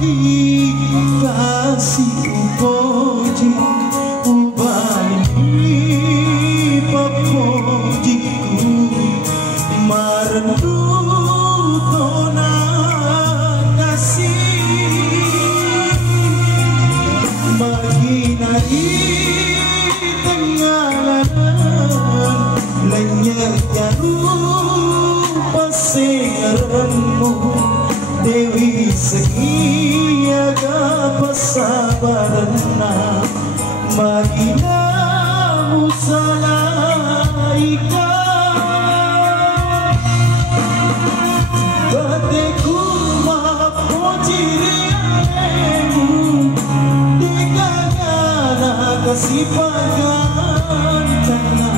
bagi kasih puji ubali papujiku marendu tona kasih bagi nari tengah lenyap jarum pasengaranmu Dewi segiaga pasabarna magina musalaika bateku mapojirianemu digagana kasih pagantana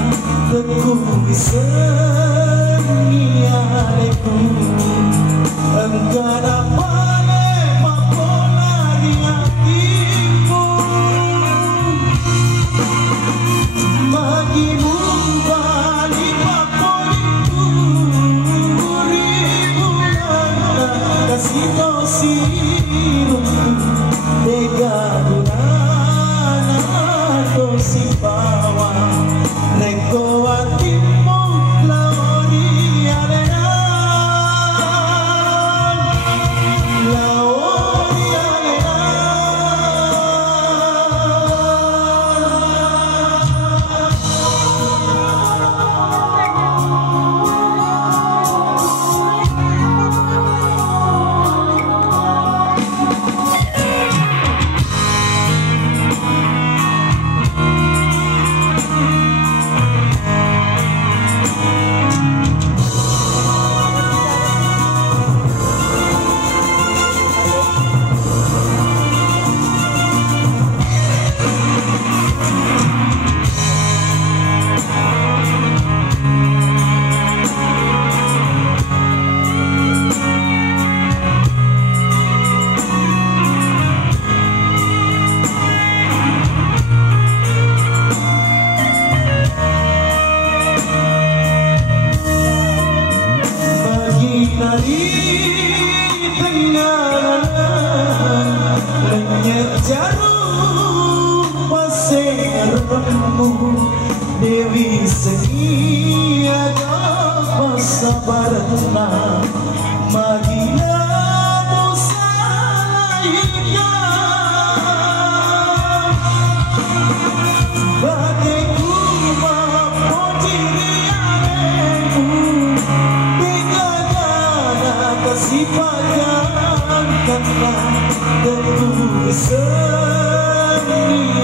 teku iseniareku enggak boleh mapola di hatimu magimu balik papoliku ribuan kasih tosirunku tega gunana tosi bawa reko hatimu lauri arena dari tengah lenyap jarum pasengaranmu Dewi segiaga pasabarna magina musalaika bagiku mapojirianemu kasih pagantana teguh seni